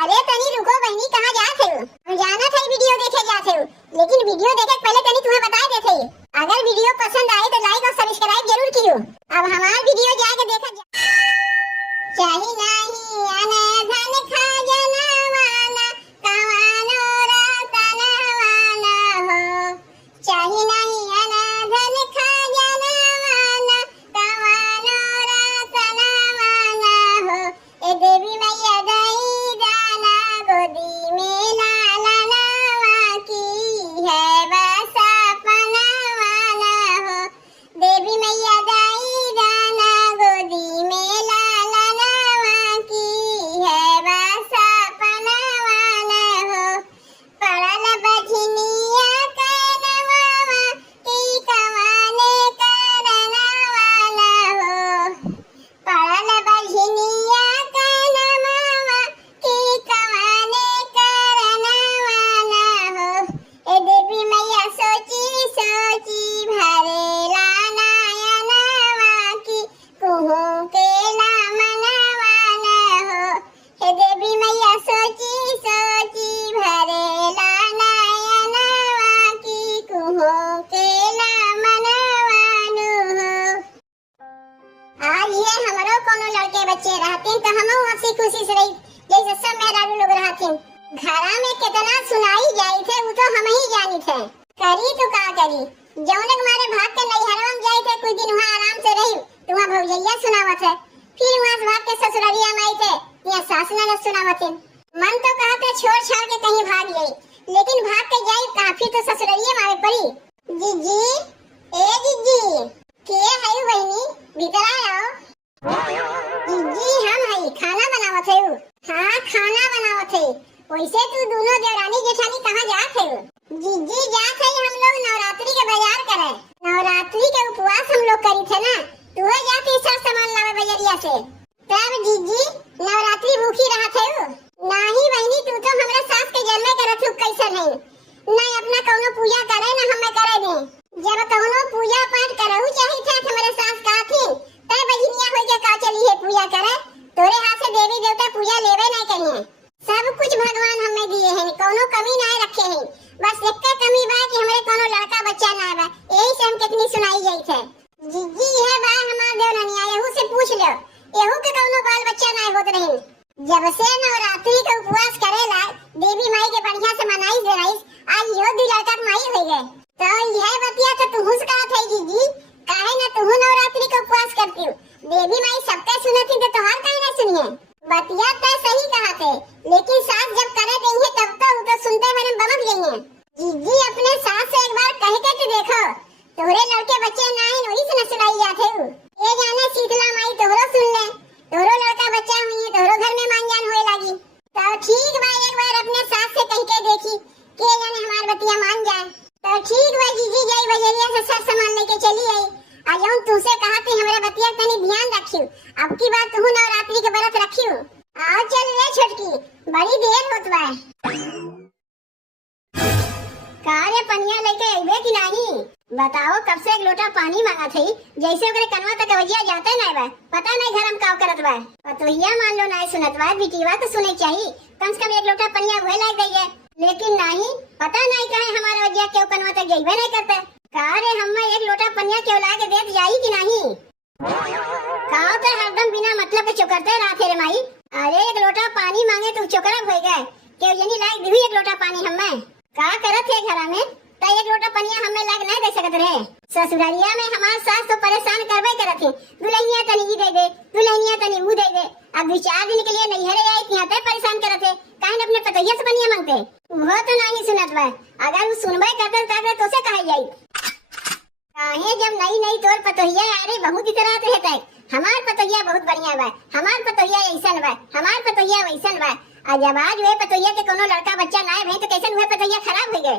अरे तनी रुको बहनी, कहाँ जाते हो? हम जाना था वीडियो देखे जाते हो, लेकिन वीडियो देखे पहले तनी तुम्हें बता देते ही। अगर वीडियो पसंद आए तो लाइक और सब्सक्राइब जरूर कियो। अब हमारा वीडियो जाके देखा चाही नहीं अनधन खजाना वाला कवानो रतन वाला हो। चाही नहीं अनधन खजाना वाला कवानो रतन वाला हो। ए देवी मैया दई दाना गोदी में लाला लावा की है बस अपना वाला हो। देवी मैया दई दाना गोदी में लाला लावा की है बस अपना वाला हो। पड़ल बझनिया कनवावा की कवाने करना वाला हो। पड़ल बझनिया कनवावा की कवाने करना वाला हो। ए देवी मैया सोची सोची भरेला नयनवा की कुहू के लामना वाला हो। हे देवी मैया सोची सोची भरेला नयनवा की कुहू के लामना वालू हो। आज ये हमरो कोनो लड़के बच्चे रहते तो हमहू हंसी खुशी से रही जैसे सब मेहरारू लोग रहते। घरा में कितना सुनाई जाई थे वो तो हम ही जानी थे। करी तो का करी, जौने मारे भाग के नैहरवा में जाई थे, कुछ दिन वहाँ आराम से रही तो वहाँ भौजैया सुनावत है। फिर वहाँ से भाग के ससुरालिया में आई थे, यहाँ सास न सुनावत है। मन तो कहते छोड़ छाड़ के कहीं भाग ले, लेकिन भाग के जाई कहाँ, फिर तो ससुरालिया में आवे पड़ी। जीजी, ए जीजी, के है बहनी, भीतर आओ। जीजी हम है, खाना बनावत है। हाँ खाना बनावत है। वैसे तू दोनों देवरानी जेठानी कहाँ जात है? जीजी जात है हम लोग नवरात्रि के बाजार करे। नवरात्रि के उपवास हम लोग करी थे ना, तू है जाती सब सामान लावे बजरिया से। तब जीजी नवरात्रि भूखी रहत है? नहीं बहनी, तू तो हमरा सास के जन्मे करत हो, कैसन है? नहीं अपना कौनो पूजा करे ना हमें करे दे। जब कौनो पूजा पाठ करहु चाही था हमारे सास का थी, तब बजनिया होई के का चली है पूजा करे। तोरे हाथ से देवी देवता पूजा लेवे नहीं करिए। सब कुछ भगवान हमें दिए हैं, कोनो कमी नहीं रखे हैं। बस एक कमी बा कि हमारे कोनो लड़का बच्चा ना बा, यही से हम कितनी सुनाई जाई थे। जीजी है बा हमार देवरानिया, यहू से पूछ लो, यहू के कोनो बाल बच्चा नहीं होत रहे। जब से नवरात्रि का उपवास करेला देवी माई के बढ़िया से मनाई दे रही, आज यो दी लड़का के माई हो गए। तो यह बतिया तो तू हुस कहा थे जीजी, काहे ना तू नवरात्रि का उपवास करती हो? देवी माई सबका सुनती तो तोहार काहे ना सुनिए? बतिया तो सही कहा थे, लेकिन सास जब करे देंगे तब तो सुनते मैंने बमक गई है। जीजी अपने सास से एक बार कह के तो देखो, तोहरे लड़के बच्चे ना है वही से न सुनाई जाते हो। ये जाने शीतला माई तोहरो सुन ले, तोहरो लड़का बच्चा हुई है, तोहरो घर में मांजान होए लगी। तो ठीक बा एक बार अपने सास से कह के देखी के जाने हमार बतिया मान जाए। तो ठीक बा जीजी जाई बजरिया से सब सामान लेके चली आई। आज हम तुमसे कहा थी हमारे बतिया तनी ध्यान रखियो, अब की बार तू नवरात्रि के व्रत रखियो। आओ चल रे छोटकी, बड़ी देर होत बा। कारे पनिया लेके आइबे कि नहीं? बताओ कब से एक लोटा पानी मांगा थी, जैसे ओकरे कनवा तक वजिया जाते नहीं बा, पता नहीं घर हम का करत बा। पतोहिया मान लो नहीं सुनत बा, बिटिवा तो सुने चाहिए, कम से कम एक लोटा पनिया वही लाग दइए। लेकिन नहीं, पता नहीं कहे हमारा वजिया क्यों कनवा तक जाइबे नहीं करते। कारे हमें एक लोटा पनिया क्यों लाके देत जाई कि नहीं? खाओ तो हरदम बिना मतलब के चुकरते रहते रे माई। अरे एक लोटा पानी मांगे तो चुकरब हो गए, क्यों जनी लायक दी एक लोटा पानी हमें का करत है घर में? तो एक लोटा पनिया हमें लाग नहीं दे सकत रहे। ससुरालिया में हमार सास तो परेशान करबे करत है, दुल्हनिया तनी दे दे, दुल्हनिया तनी वो दे दे। अब 2-4 दिन के लिए नैहरे आई यहाँ पे परेशान करत है, काहे अपने पतैया से पनिया मांगते? वो तो नहीं सुनत बा, अगर वो सुनबे करते तो से कहे जाई। काहे जब नई नई तोर पतोहिया अरे बहुत ही तरह रहता है। हमार पतोहिया बहुत बढ़िया बा, हमार पतोहिया ऐसन बा, हमार पतोहिया वैसन बा। जब आज वे पतोहिया के कोनो लड़का बच्चा ना भई तो कैसे हुए पतोहिया खराब हो गए।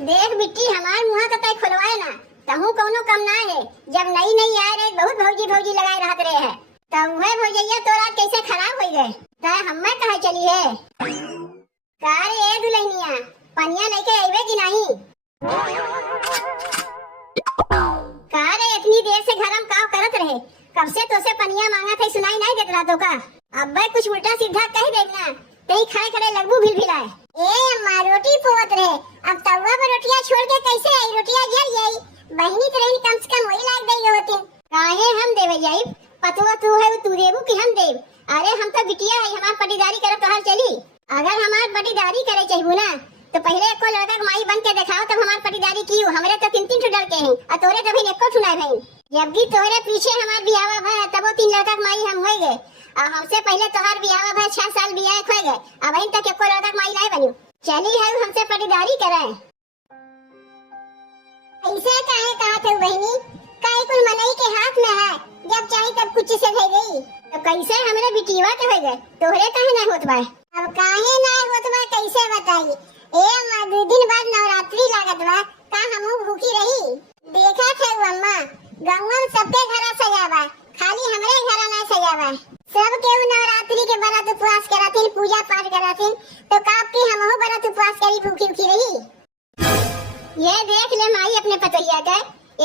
देख बिट्टी हमार मुँह का तय खुलवाए ना, तहु कोनो कम ना है। जब नई नई आए रहे बहुत भौजी भौजी लगाए रहत रहे है, तब वह भौजैया तोरा कैसे खराब हो गए। तय हमें कहा चली है? कारे ए दुल्हनिया पनिया लेके आइबे कि नहीं? कारे इतनी देर से घर हम काम करत रहे, कब से तो से पनिया मांगा थे सुनाई नहीं देत रहा तो का? अब भाई कुछ उल्टा सीधा कह देना, कहीं खड़े खड़े लगबू भिलभिलाए। ए अम्मा रोटी पोत रहे, अब तवा पर रोटियां छोड़ के कैसे आई, रोटियां जल जाई। बहनी तो रही कम से कम वही लाग गई होती। काहे हम देवे जाई, पतवा तू है तू देबू कि हम देव। अरे हम तो बिटिया है, हमार पटीदारी करब तो हर चली। अगर हमार पटीदारी करे चाहिए ना तो पहले एको लड़का के माई बन के दिखाओ तब हमार पटीदारी की। हमरे तो 3-3 ठो डर के हैं और तोरे तो भाई एको ठुनाए भाई। जबकि तोरे पीछे हमार बियाह भय तब 3 लड़का के माई हम होई गए और हमसे पहले तोहार बियाह भय 6 साल बियाह खोए गए। अब अभी तक एको लड़का के माई नहीं बनी। चली है हमसे पटीदारी कराए। ऐसे काहे कहा थे बहनी, काहे कुल मनई के हाथ में है, जब चाहे तब कुछ से दे गई। तो कैसे हमरे बिटिया के हो गए, तोहरे काहे ना होत बा। अब काहे ना होत बा कैसे बताई। ए अम्मा 2 दिन बाद नवरात्रि लागत बा, का हमहू भूखी रही। देखा थे अम्मा गांव में सबके घर सजावा, खाली हमरे घर ना सजावा। सब केहू नवरात्रि के व्रत उपवास कराथिन, पूजा पाठ कराथिन, तो काप की हमहू व्रत उपवास करी भूखी भूखी रही। ये देख ले माई अपने पतोहिया के,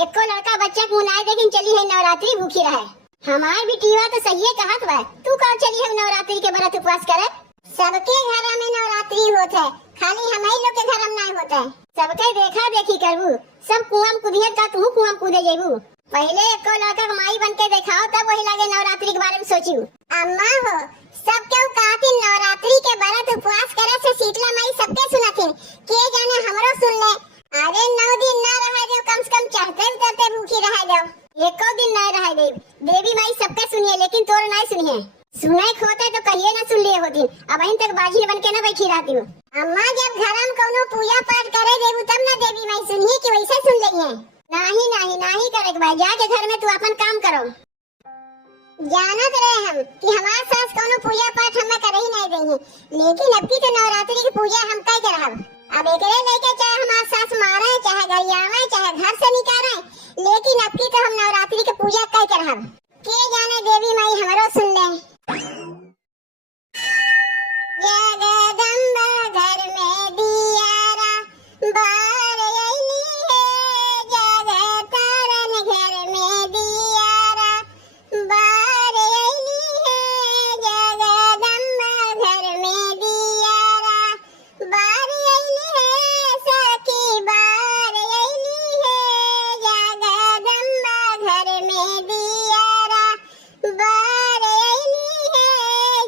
एको लड़का बच्चा को मुनाए लेकिन चली है नवरात्रि भूखी रहे। हमार बिटिया तो सही कहत बा, तू कब चली है नवरात्रि के व्रत उपवास करे। सबके घर में नवरात्रि होत है, खाली हमारे लोग के घर में नहीं होता है। सबके देखा देखी करबू, सब कुआं में कूदिए का तू कुआं में कूदे जेबू। पहले एको लड़का के माई बन के दिखाओ तब वही लगे नवरात्रि के बारे में सोचियो। अम्मा हो सब केहू कहती नवरात्रि के व्रत उपवास करे से शीतला माई सबके सुनथिन, के जाने हमरो सुन ले। अरे 9 दिन ना रह दे, कम से कम चढ़ते उतरते भूखी रह जाओ, एको दिन ना रह दे। देवी माई सबके सुनिए लेकिन तोर नहीं सुनिए। सुनाई खोते तो कहिए ना सुन लिए होती, अब अहीं तक बाजी बन के ना बैठी रहती हूँ। अम्मा जब घर में कोनो पूजा पाठ करे देबू तब ना देवी माई सुनिए कि वैसे सुन लेंगे। नहीं करे के भाई, जाके घर में तू अपन काम करो। जानत रहे हम कि हमार सास कोनो पूजा पाठ हमें करे ही नहीं देंगे, लेकिन अब की तो नवरात्रि की पूजा हम कई करब। अब एकरे लेके चाहे हमार सास मारे चाहे गरियावे चाहे घर से निकाले, लेकिन अब की तो हम नवरात्रि की पूजा कई करब। के जाने देवी माई हमरो सुन ले। जगदम्बा घर में दियारा बार आईली है, जगतारन घर में दियारा बार आईली है, जगदम्बा घर में दियारा बार आईली है, सखी बार आईली है, जगदम्बा घर में दियारा बार आईली है,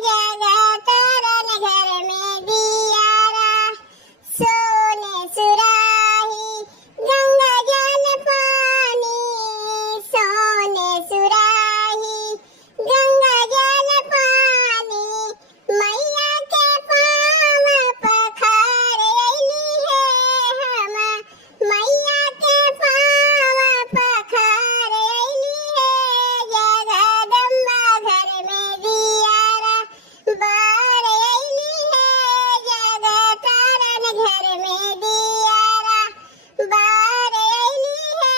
जगतारन घर में दियारा। सोने सुराही गंगा जल पानी, सोने सुराही गंगा जल पानी, मैया के पाँव पखार आईली है हम, मैया के पाँव पखार आईली है, जगदम्बा घर में दियारा बार आईली है, जगतारन घर में दियारा बार आईली है,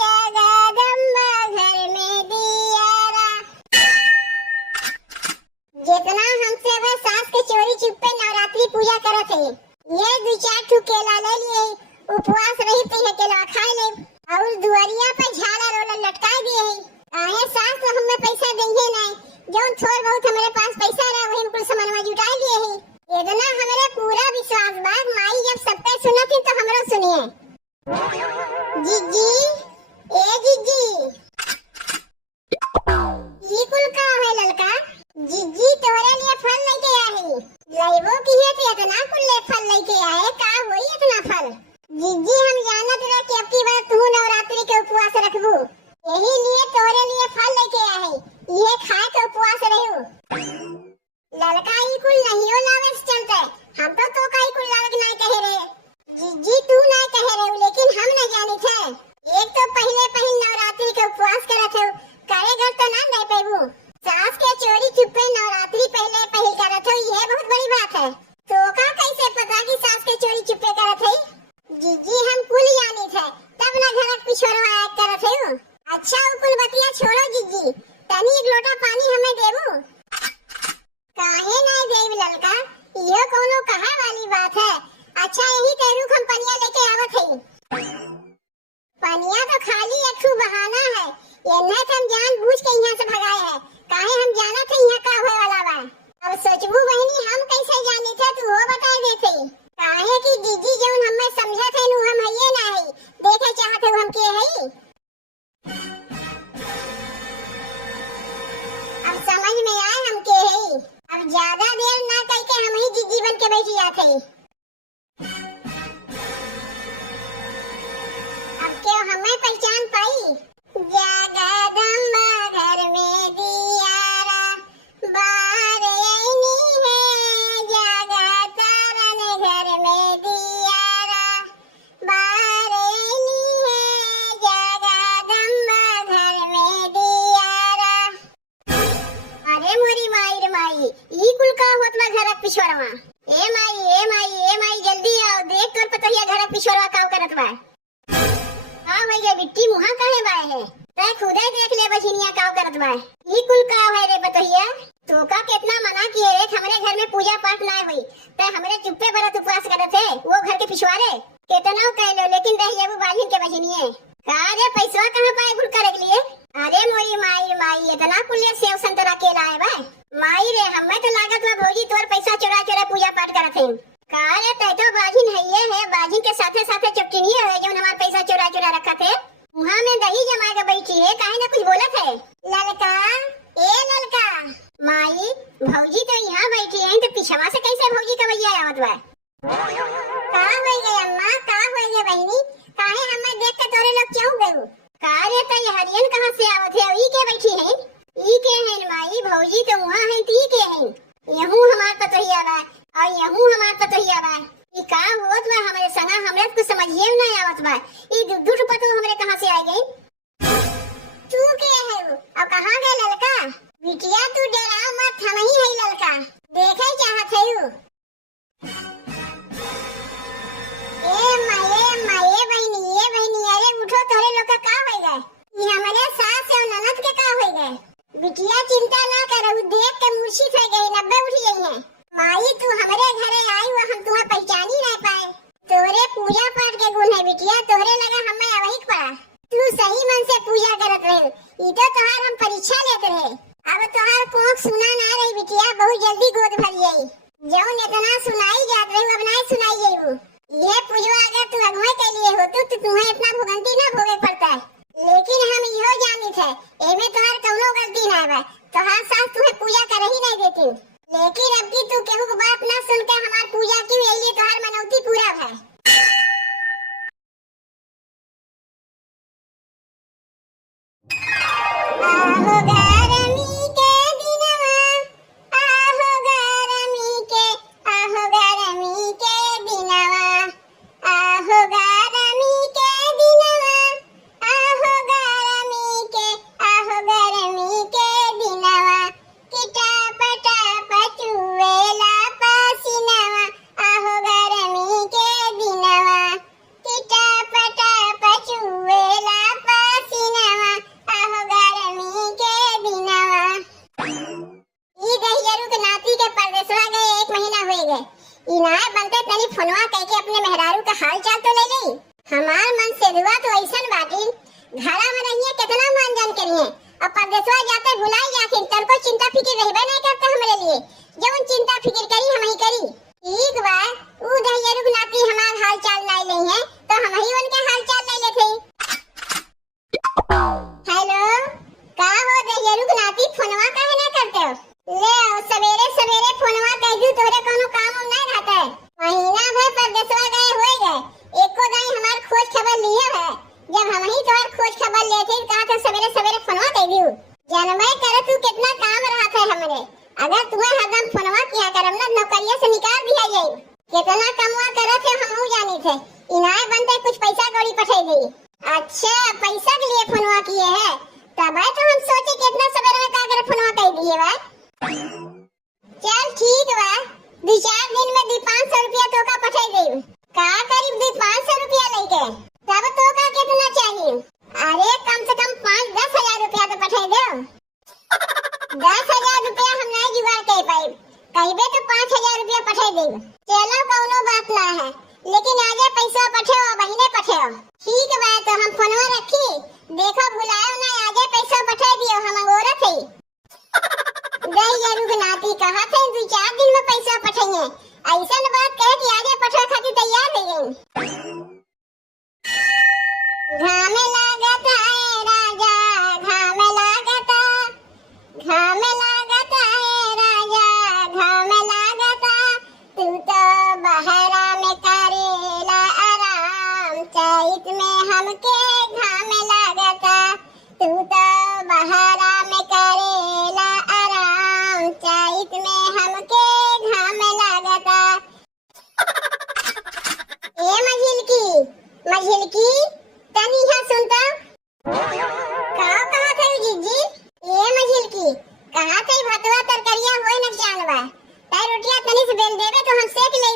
जगदम्बा घर में दियारा। जितना हमसे वह सास के चोरी चुपे नवरात्रि पूजा करत है, ये 2-4 ठू केला ले लिए, उपवास रही तो ये केला खा ले और दुआरिया पे झालर रोलर लटका दिए है। आए सास तो हमें पैसा देंगे नहीं, जो थोड़ बहुत हमारे पास पैसा रहा वही कुल सामान जुटा लिए है। इतना हमारे पूरा विश्वास बा माई जब सबके सुनती तो हमरो सुनिए। जीजी ए जीजी ये कुल का है ललका, जीजी तोरे लिए फल लेके आए, लइबो की है तो इतना कुल ले फल लेके आए, का होई इतना फल। जीजी हम जानत रहे कि अब की बार तू नवरात्रि के उपवास रखबू, यही लिए तोरे लिए फल लेके आए, ये खाए के उपवास रहो। लड़का ही कुल नहीं हो लावे चलते, हम तो का ही कुल लावे नहीं कहे रहे। जीजी तू नहीं कहे रहे लेकिन हम न जानी थे। एक तो पहले नवरात्रि के उपवास करे थे, करे घर तो ना नहीं पेबू, सास के चोरी चुपे नवरात्रि पहले करे थे, ये बहुत बड़ी बात है। तो का कैसे पता कि सास के चोरी चुपे करे थे। जीजी हम कुल जानी थे तब ना घर पिछोरवा करे थे। अच्छा वो कुल बतिया छोड़ो जीजी, तनी एक लोटा पानी हमें देबू। काहे नहीं देव ललका, ये कोनो कहा वाली बात है। अच्छा यही तेरू हम पनिया लेके आवत है। पनिया तो खाली एक ठू बहाना है, ये न हम जानबूझ के यहाँ से भगाए है। काहे हम जाना थे यहाँ का होए वाला बा। सोचबू बहनी हम कैसे जाने थे तू हो बता देते काहे कि जीजी जौन हमें समझा थे नु हम हइए ना हई देखे चाहते हम के हई। अब समझ में आए हम के हई। अब ज्यादा देर ना करके हम ही जीजी बन के बैठ जाते। अब क्यों हमें पहचान पाई। जगदम्बा घर में दियारा बार आईनी है जगतारन घर में दियारा बार आईनी है जगदम्बा घर में दियारा। अरे मोरी माई रे माई ई कुल का होत बा घर पिछोरवा। ए माई जल्दी आओ देख तोर पतहिया घर पिछोरवा का करत बा। हां भैया बिट्टी मुहा काहे बाए है तै खुदे देख ले बछिनिया का करत बा। ई कुल का है रे पतहिया तो का कितना मना किए रे हमरे घर में पूजा पाठ ना होई तै हमरे चुप्पे बरत उपवास करत है वो घर के पिछवाड़े कितना कह लो लेकिन रहिए वो बालिन के बछिनिए का रे पैसा कहां पाए गुल करे के लिए। अरे मोरी माई इतना कुल्ले सेव संतरा के लाए बा। माई रे हमें तो लागत बा भौजी तोर पैसा चोरा चोरा पूजा पाठ करत है। का रे तै तो बाजिन हइए है बाजिन के साथे साथे चुपकिनी है जो हमार पैसा चोरा चोरा रखत है। वहां में दही जमा के बैठी है काहे ना कुछ बोलत है। ललका ए ललका माई भौजी तो यहाँ बैठी है तो पिछवा से कैसे भौजी का भैया आवत बा। का होई गई अम्मा का होई गई बहनी काहे हमें देख के तोरे लोग क्यों गए। का रे तै हरियन कहां से आवत है ई के बैठी है। ई के है माई भौजी तो वहां है ती के है यहू हमार पतहिया बा और यहू हमार पतहिया बा। ई का होत बा हमरे संगा हमरे कुछ समझिए ना आवत बा। ई दुद्दू पतो हमरे कहां से आ गई। तू के है और कहां गए ललका। बिटिया तू डरा मत हम ही है ललका देखे चाहत है। ए बहनी अरे उठो तोरे लोग का होई गए। ई हमरे सास और ननद के का होई गए। बिटिया चिंता ना कर देख के मूर्छित हो गई 90 उठ गई है। माई तू हमरे घरे आई वो हम तुम्हें पहचान ही नहीं पाए। तोरे पूजा पाठ के गुण है बिटिया तोरे लगा हमें अवहिक पड़ा। तू सही मन से पूजा करत रहे ई तो तोहार हम परीक्षा लेते रहे। अब तोहार कोख सुना ना रही बिटिया बहुत जल्दी गोद भर जाई। जौन इतना सुनाई जात रही अब नहीं सुनाई जाई। ये पूजवा अगर तू अगुआ के लिए हो तो तुम्हें इतना भुगंती ना भोगे पड़ता है। लेकिन हम इहो जानी थे एमे तोहार कौनो गलती ना बा। तोहार सास तुम्हें पूजा कर ही नहीं देती लेकिन अब की तू केहू की बात ना सुन के हमार पूजा की यही तोहार मनौती पूरा है। आहो गरमी के दिनवा आहो गरमी के दिनवा आहो गरमी के दिनवा आहो गरमी के दिनवा किटा पटा पचुएला पसीनवा आहो गरमी के दिनवा किटा पटा पचुएला पसीनवा आहो गरमी के दिनवा। ई दहियरू के नाती के परदेसवा गए 1 महीना हो गए। इनाय बनते तनी फोनवा कह के अपने मेहरारू का हाल चाल तो ले ली। हमार मन से दुआ तो ऐसन बाटी घरा में रहिए कितना मान जान करिए और परदेसवा जाते भुलाई जाखिर तर को चिंता फिक्र रहबे नहीं करता हमरे लिए जौन चिंता फिक्र करी हम ही करी। ठीक बा ऊ दहियरू के नाती हमार हाल चाल नहीं ले है तो हम ही उनके हाल चाल ले लेते। हेलो का हो दहियरू के नाती फोनवा काहे ना करते हो। ले सवेरे सवेरे फोनवा कह दू तोरे कोनो काम नहीं रहता है। महीना भर परदेसवा गए हुए गए एको दाई हमार खोज खबर लिए है। जब हम ही तोहर खोज खबर लेते कहा तो सवेरे सवेरे फोनवा कह दू जानवे करे तू कितना काम रहता है हमरे। अगर तुम्हें हरदम फोनवा किया करम ना नौकरिया से निकाल दिया जाए। कितना कमवा करत है हम जानी थे इनाय बनते कुछ पैसा कौड़ी पठाई दी। अच्छा पैसा के लिए फोनवा किए है तब तो हम सोचे कितना सवेरे में का करे फोनवा कह दिए बा। चल ठीक बा 2-4 दिन में 500 रुपया तो का पठाई देब। का करीब 500 रुपया लेके तब तो का कितना चाहिए। अरे कम से कम 5-10 हजार रुपया तो पठाई दो। 10,000 रुपया हम नहीं जुगाड़ कर पाए कहबे तो 5,000 रुपया पठाई देब। चलो कौनो बात ना है लेकिन आगे पैसा पठाओ बहिने पठाओ। ठीक बा तो हम फोनवा रखी देखो भुलाओ ना आगे पैसा पठा दियो हम औरत है। दहियरू के नाती कहा थे 2-4 घाम लागत है राजा, घाम लागत, घाम लागत है राजा, घाम लागत, तू तो बहरा में करेला आराम, चैत में हमके घाम लागत, तू तो बहरा में करेला आराम, चैत में हमके घाम लागत। ए मझिलकी तनी यहाँ सुनता। कहाँ थे जीजी? ए मझिलकी कहाँ थे? भतवा तरकरिया होए न जानवा, ताई रोटियां तनी से बेल देवे तो हम सेक ले।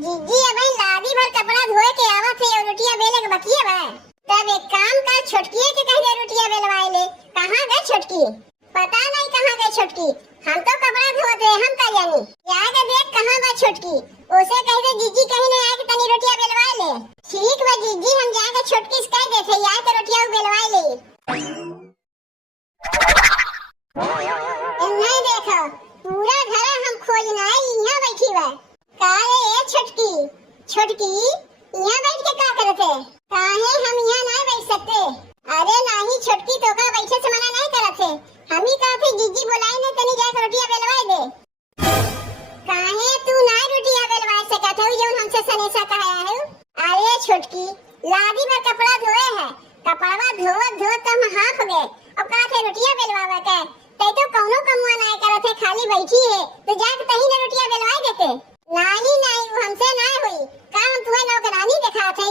जीजी अबे लादी भर कपड़ा धोए के आवा थे और रोटियां बेले के बकिए बा। तब एक काम कर, छोटकी के कह दे रोटियां बेलवाए ले। कहाँ गए छोटकी? पता नहीं कहाँ गए छोटकी, हम तो कपड़ा धोते हम का जानी। जाके देख कहाँ बा छोटकी, उसे कह दे जीजी कहीं नहीं आए कि तनी रोटियां बेलवाए ले। ठीक बा जीजी, हम जाके छोटकी से कह देते आए तो रोटियां बेलवाए ले। नहीं देखो पूरा घर हम खोजना है, यहाँ बैठी बा। काहे ए छोटकी यहाँ बैठ के का करते? काहे हम यहाँ नहीं बैठ सकते? अरे नहीं छोटकी, तो का बैठे से मना नहीं करते। हम ही कहते जीजी बुलाई ने तनी जाके रोटियां बेलवाए दे। काहे तू ना रोटियां बेलवाए सकत हो जो हमसे सनेसा कहाया है? अरे छोटकी लादी में कपड़ा धोए है, कपड़ा धो तो हम हाफ गए और कहते रोटियां बेलवावा के। तै तो कौनो कमवा नहीं करते, खाली बैठी है तो जाके तही ने रोटियां बेलवाए देते। नहीं वो हमसे ना हुई, का हम तुम्हें नौकरानी दिखा थे।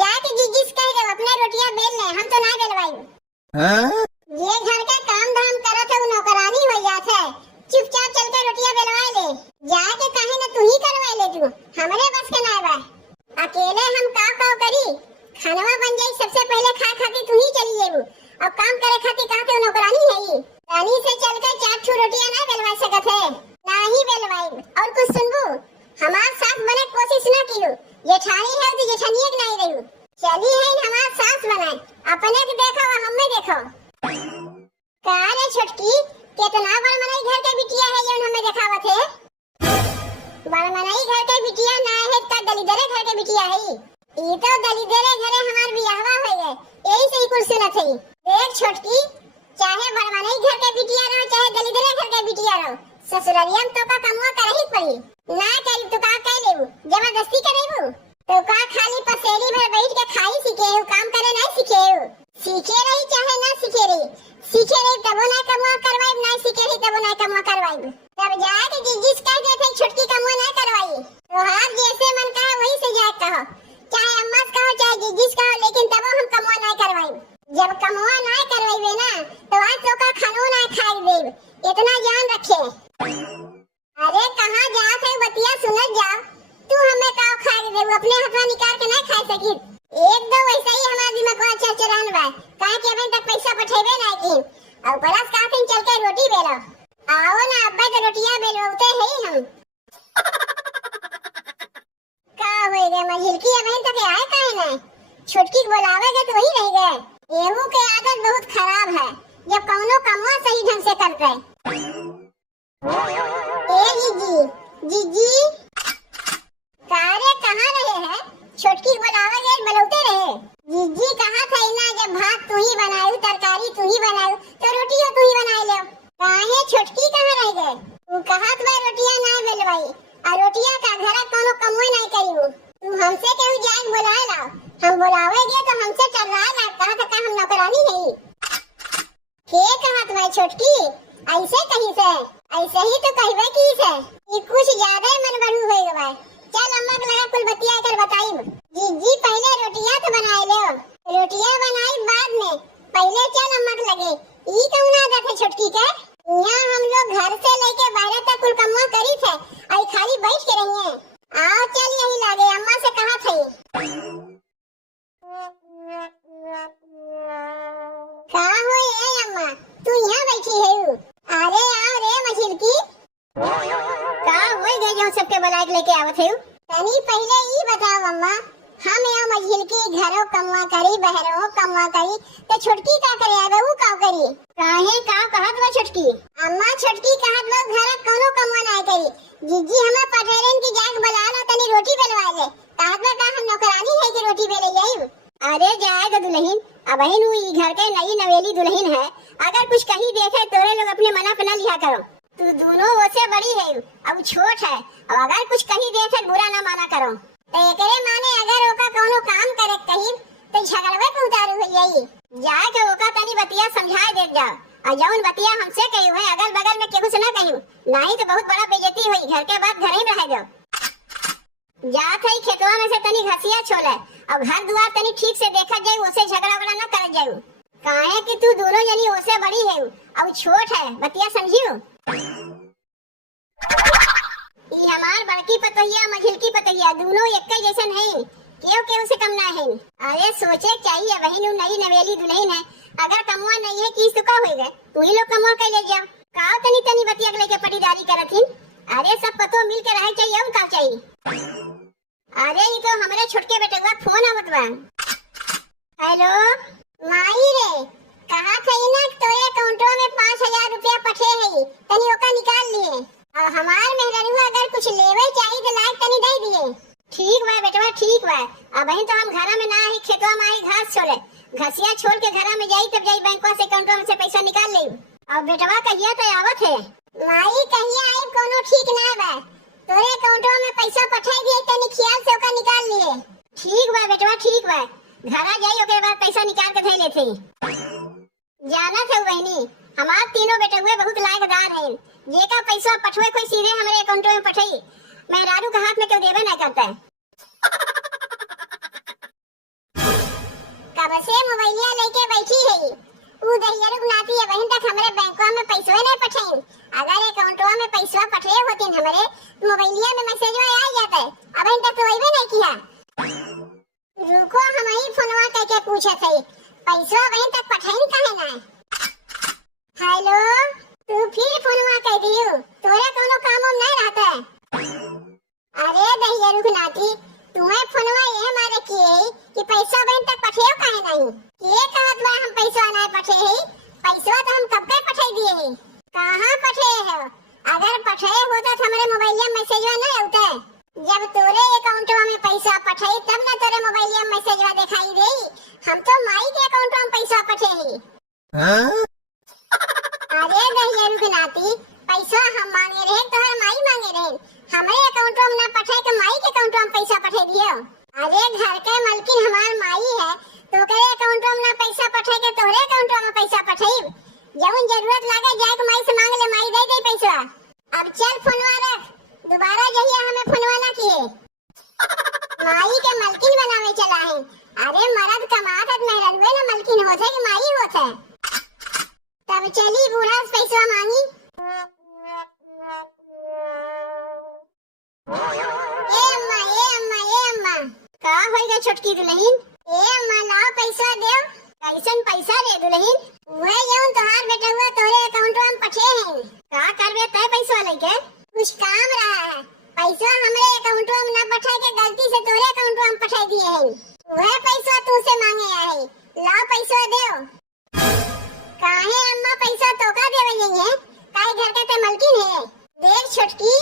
जाके जीजी से कह दे अपने रोटियां बेल ले, हम तो ना बेलवाई। ये घर का काम धाम करत है, नौकरानी हो जात है। चुपचाप चल के रोटियां बेलवाए ले। जाके कहे ना तू ही करवाए ले, तू हमरे बस के ना बा। अकेले हम का करी, खानवा बन जाई सबसे पहले खा खाती तू ही चली जेबू और काम करे खाती कहते हो नौकरानी है ही। रानी से चल के 4 रोटियां ना बेलवा सकत है, ना ही बेलवाई। और कुछ सुनबू, हमार साथ बने कोशिश ना कियो। जेठानी है तो जेठानी एक नहीं रहू, चली है हमार सास बनाए, अपने के देखो और हमें देखो। कारे छोटकी कितना बड़ मनाई घर के बिटिया है जो हमें दिखावत है? बड़ मनाई घर के बिटिया ना है त दलिदरे घर के बिटिया है। ई तो दलिदरे घरे हमार बियाहवा हो गए, यही से ही कुर्सी न थई। देख छोटकी, चाहे बड़ मनाई घर के बिटिया रहो चाहे दलिदरे घर के बिटिया रहो, ससुररिया तो का कमवा करही पड़ी। ना करी तो का कह लेबू, जबरदस्ती करेबू तो का खाली पसेरी भर बैठ के खाई सीखे हो, काम करे नहीं सीखे हो। सीखे रही चाहे ना सीखे रही, सीखे रही तबो ना कमवा करवाई, ना सीखे रही तबो ना कमवा करवाई। तब जाके जीजी से कह देते छोटकी कमवा ना करवाई। तो आप जैसे मन कहे वही से जाके कहो, चाहे अम्मा से कहो चाहे जीजी से कहो, लेकिन तबो हम कमवा ना करवाई। जब कमवा ना करवाइबे ना तो आज तो का खानो ना खाई देब, इतना जान रखे। अरे कहाँ जात है बतिया सुनत जा, तू हमें का खा दे, अपने हाथवा निकाल के ना खा सकी। एक दो वैसे ही हमारा दिमाग में चरचरान बा, काहे कि अभी तक पैसा पठेबे ना की। और बरस कहते चल के रोटी बेलो, आओ ना अब्बा तो रोटियां बेलवाते हैं हम। का होए गए मझिलकी अभी तक आए काहे ना? छोटकी को बुलावेगे तो वही रह गए। एहू के आदत बहुत खराब है, जब कौनो कमवा सही ढंग से करते। ए जीजी कारे कहाँ रहे हैं? छोटकी बुलावेगे बुलाते रहे। जीजी कहाँ थे ना, जब भात तू ही बनायू, तरकारी तू ही बनायू तो रोटियां तू ही बनाई ले। काहे छोटकी कहाँ रह गए? तू कहा तो रोटियां ना बेलवाई और रोटियां का घर कोनो कमवे नहीं करियो। तू हमसे कहू जाके बुलाए लाओ, हम बुलावेगे तो हमसे टर्राए ला, कहा था हम नौकरानी नहीं। के कहा तुम्हारी छोटकी ऐसे कही से? ऐसे ही तो कहबे की से, ये कुछ ज्यादा मन बढ़ू हो गए। चल अम्मा के लगा कुल बतिया कर बताई। जीजी पहले रोटियां तो बनाए ले, रोटियां बनाई बाद में, पहले चल अम्मा के लगे। ई कौन आदत है छोटकी के? यहाँ हम लोग घर से लेके बाहर तक कुल कमवा करी थे, आई खाली बैठ के रही है। आओ चल यही लागे, अम्मा से कहा थी। कहा हुई है अम्मा, तू यहाँ बैठी है? अरे आओ रे मझिलकी। कहा हुई गए जो सबके बुला के लेके आवत है? तनी पहले ई बताओ अम्मा, हम यहाँ मझिलकी घरों कमवा करी, बहरों कमवा करी, तो छोटकी का करे आवे वो का करी? काहे का कहत बा छोटकी? अम्मा छोटकी कहत बा घर कोनो कमवा नहीं करी। जीजी हमें पठेरन की जाग बुला लो तनी रोटी बेलवा ले, कहत बा का हम नौकरानी है कि रोटी बेले जाई। अरे जाए तो दुल्हन, अब ही घर के नई नवेली दुल्हन है, अगर कुछ कहीं देखे तोरे लोग अपने मना पे न लिया करो। तू दोनों ओसे बड़ी है अब छोट है, अब अगर कुछ कहीं देखे बुरा ना माना करो। तो एकरे माने अगर ओका कोनो काम करे कहीं तो झगड़वे पे उतारू है यही। जाए के ओका तनी बतिया समझाए दे जाओ, और जौन बतिया हमसे कही है अगल बगल में केहू से ना कही, नहीं तो बहुत बड़ा बेइज्जती हुई। घर के बाद घर ही में रह जाओ। जात है खेतवा में से तनी घसिया छोले, अब घर दुआर तनी ठीक से देखा जाए, उसे झगड़ा वगड़ा ना कर जाऊ। काहे कि तू दोनों जनी ओसे बड़ी है अब छोट है, बतिया समझियो। ई हमार बड़की पतोहिया मझिलकी पतोहिया दोनों एक जैसे नहीं, केहू केहू से कम ना है। अरे सोचे चाहिए बहन नई नवेली दुल्हन है, अगर कमुआ नहीं है किस तो का होएगा, तू ही लोग कमुआ कर ले जाओ। का तनी तनी बतिया लेके पटीदारी करथिन। अरे सब पतो मिल के रहे चाहिए और का चाहिए। अरे ये तो हमारे छोटके बेटे का फोन आवत बा। हेलो माई रे, कहा थई ना तोरे अकाउंटवा में 5000 रुपया पठे है, तनी ओका निकाल लिए। और हमार मेहररुआ अगर कुछ लेवे चाहिए तो लायक तनी दे दिए। ठीक बा बेटवा ठीक बा, अब ही तो हम घर में ना ही खेतवा में ही घास छोले, घसिया छोड़ के घर में जाई तब जाई बैंकवा से अकाउंटवा में से पैसा निकाल ले। और बेटवा कहिया तो आवत है। माई कहिया आई कोनो ठीक ना बा, तोरे अकाउंटवा में पैसा पठाई दिए तनी ख्याल से ओका निकाल लिए। ठीक बा बेटवा ठीक बा, घरा जाई ओके बाद पैसा निकाल के धै लेथे। जाना थे बहनी हमार तीनों बेटे हुए बहुत लायकदार हैं, जेका पैसा पठवे कोई सीधे हमारे अकाउंट में पठाई, मेहरारू का हाथ में क्यों देवे नहीं करता है। कब से मोबाइलिया लेके बैठी है, ऊ दहिया रुकनाती है बहन तक हमारे बैंकवा में पैसा नहीं पठाई। अगर अकाउंटवा में पैसा पठे होते हमारे मोबाइलिया में मैसेज आ जाता है, अब इन तक तो वही नहीं किया। रुको हम ही फोनवा करके पूछे थे पैसा वहीं तक पठाई काहे ना। हेलो तू फिर फोनवा कर दियो, तोरे कोनो काम नहीं रहता है। अरे दहिया रुकनाती तुम्हें फोनवा ये मारे किए कि पैसा वहीं तक पठेओ काहे नहीं। ये कहत बा हम पैसा नहीं पठे है, पैसा तो हम कब के पठाई दिए है। कहां पठे हो, अगर पठे होता तो हमारे मोबाइल में मैसेजवा नहीं आता है। जब तोरे अकाउंटवा में पैसा पठाई तब ना तोरे मोबाइल में मैसेजवा दिखाई देई, हम तो माई के अकाउंटवा में पैसा पठे है। अरे दहिया रुकनाती पैसा हम मांगे रहे तो हर माई मांगे रहे, हमारे अकाउंटवा में ना पठाई के माई के अकाउंटवा में पैसा पठे दियो। अरे घर के मालकिन हमार माई है, तो करे अकाउंटवा में ना पैसा पठाई के तोरे अकाउंटवा में पैसा पठाई, जब जरूरत लागे जाए के माई से मांग ले, माई दे दे पैसा। अब चल फोनवा रख, दोबारा जहिया हमें फोनवा ना किए। माई के मालकिन बनावे चला है। अरे मर्द कमात है मेहररुए ना मालकिन होते कि माई होते। तब चली बूढ़ा से पैसा मांगी। ए अम्मा ए अम्मा ए अम्मा का होएगा छोटकी दुल्हन। ए अम्मा लाओ पैसा देओ। कैसन पैसा रे दुल्हन। वह जौन तोहार बेटा हुआ तोरे अकाउंटवा में पठे हैं। का करबे तय पैसा लेके। कुछ काम रहा है, पैसा हमारे अकाउंटवा में ना पठाए के गलती से तोरे अकाउंटवा में पठाई दिए हैं, वह पैसा तुझसे मांगे है, लाओ पैसा देओ। काहे अम्मा पैसा तो का देवे है, काहे घर के ते मलकिन है। देख छोटकी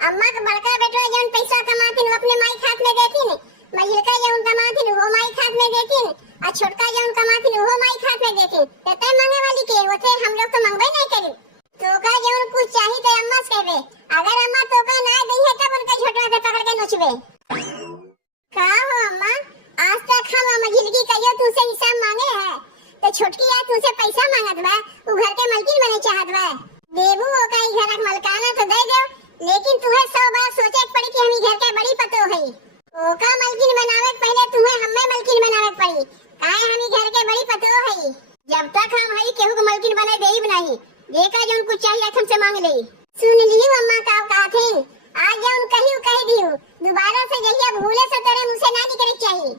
अम्मा का बड़का बेटा जौन पैसा कमातिन वो अपने माई खात में देतिन, मझिलका जौन कमातिन वो माई खात में देतिन, और छोटका जौन कमातिन वो माई खात में देतिन। ते मांगे वाली के होते, हम लोग तो मांगबे नहीं करी। तो का जौन कुछ चाहिए तो अम्मा से कहबे, अगर अम्मा तो का ना दी है तब उनका छोटवा से पकड़ के नोचबे। का हो अम्मा आज तक हम मझिलकी कहियो तुझसे हिसाब मांगे है, तो छोटकी आज तुझसे पैसा मांगत बा, वो घर के मालकिन बने चाहत बा। देबू ओका ई घर का मालकाना तो दे दो, लेकिन तुम्हें 100 बार सोचे पड़ी कि हम ई घर के बड़ी पतो है। ओका मालकिन बनावे पहले तुम्हें हमें मालकिन बनावे पड़ी, काहे हम ई घर के बड़ी पतो है। जब तक हम हई केहू के मालकिन बने देई नहीं, जेका जौन कुछ चाहिए हमसे मांग ले। सुन लियो अम्मा का कहथिन, आज जौन कहियो कह दियो, दोबारा से जहिया भूले से तेरे मुंह से ना निकले चाहिए।